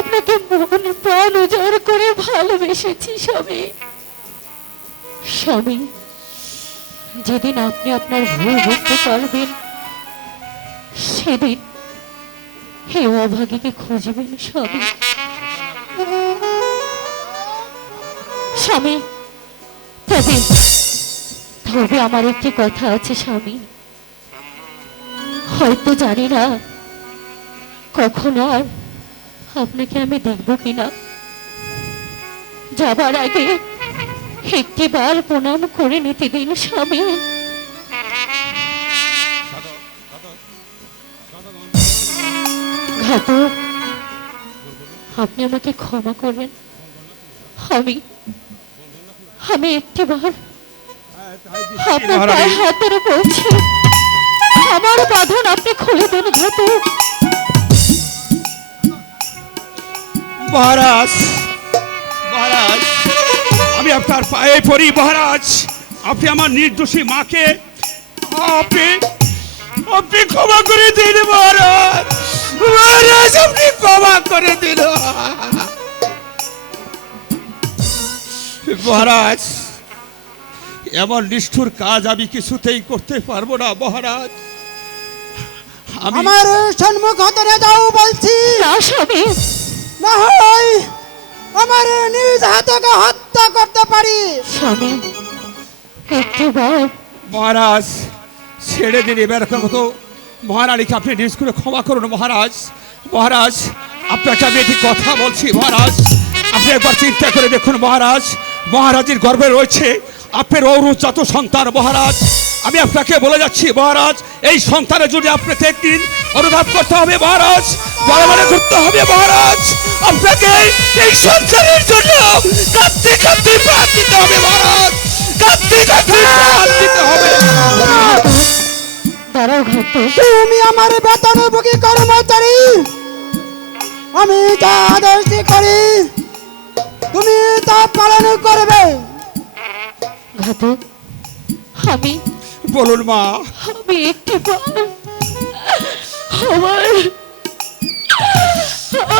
আপনাকে মন, প্রাণ উজাড় করে ভালোবেসেছি স্বামী। স্বামী, যেদিন আপনি আপনার ভুল বুঝতে পারবেন, সেদিন হে অভাগীকে খুঁজবেন স্বামী। স্বামী, তবে তবে আমার একটি কথা আছে স্বামী। হয়তো জানি না, কখন আর আপনাকে আমি দেখব কিনা? যাবার আগে একটি বার প্রণাম করে নিতে দিন স্বামী। ঘাতক আপনি আমাকে ক্ষমা করবেন। আমি আমি একটি বার আপনার পায়ে হাত ধরে বলছি আমার বাঁধন আপনি খুলে দেন ঘাতক। মহারাজ মহারাজ আমি আপনার পায়ে পড়ি মহারাজ। আপনি আমার নির্দোষী মাকে আপনি আপনি ক্ষমা করে দিন মহারাজ। মহারাজ আপনি ক্ষমা করে দিন। মহারাজ এমন নিষ্ঠুর কাজ আমি কিছুতেই করতে পারব না মহারাজ। আমি আমার সম্মুখ হতরে যাও বলছি। না আমার নিজ হাতকে হত্যা করতে পারি। স্বামী মহারাজ ছেড়ে দিন এবারকার মতো। মহারানীকে আপনি নিজ করে ক্ষমা করুন মহারাজ? মহারাজ আপনাকে আমি একটি কথা বলছি মহারাজ। আপনি একবার চিন্তা করে দেখুন মহারাজ। মহারাজের গর্বে রয়েছে আপনার অরুজাত সন্তান মহারাজ। আমি আপনাকে বলে যাচ্ছি মহারাজ এই সন্তানের জন্য আপনাকে একদিন অনুভব করতে হবে মহারাজ। বড় বড় করতে হবে মহারাজ। আপনাকে এই সন্তানের জন্য কাঁদতে কাঁদতে প্রাণ দিতে হবে মহারাজ। কাঁদতে কাঁদতে প্রাণ দিতে হবে। তুমি আমার বেতনভোগী কর্মচারী। আমি যা আদেশ করি তুমি তা পালন করবে। ঘাতক আমি বলুন মা। আমি একটি আমার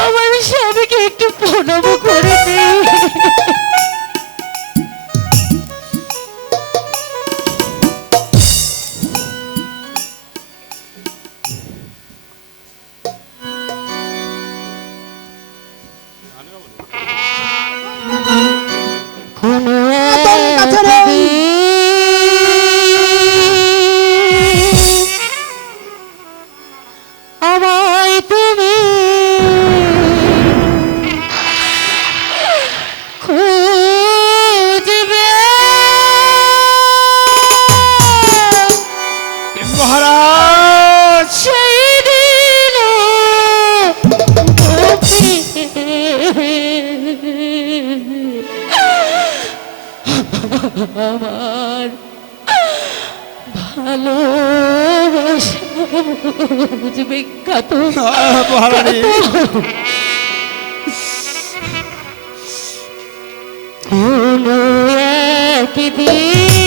আমার স্বামীকে একটু প্রণাম করে দিই কোনো আমার ভালো বিখ্যাত। মহারানী। কোনো একদিন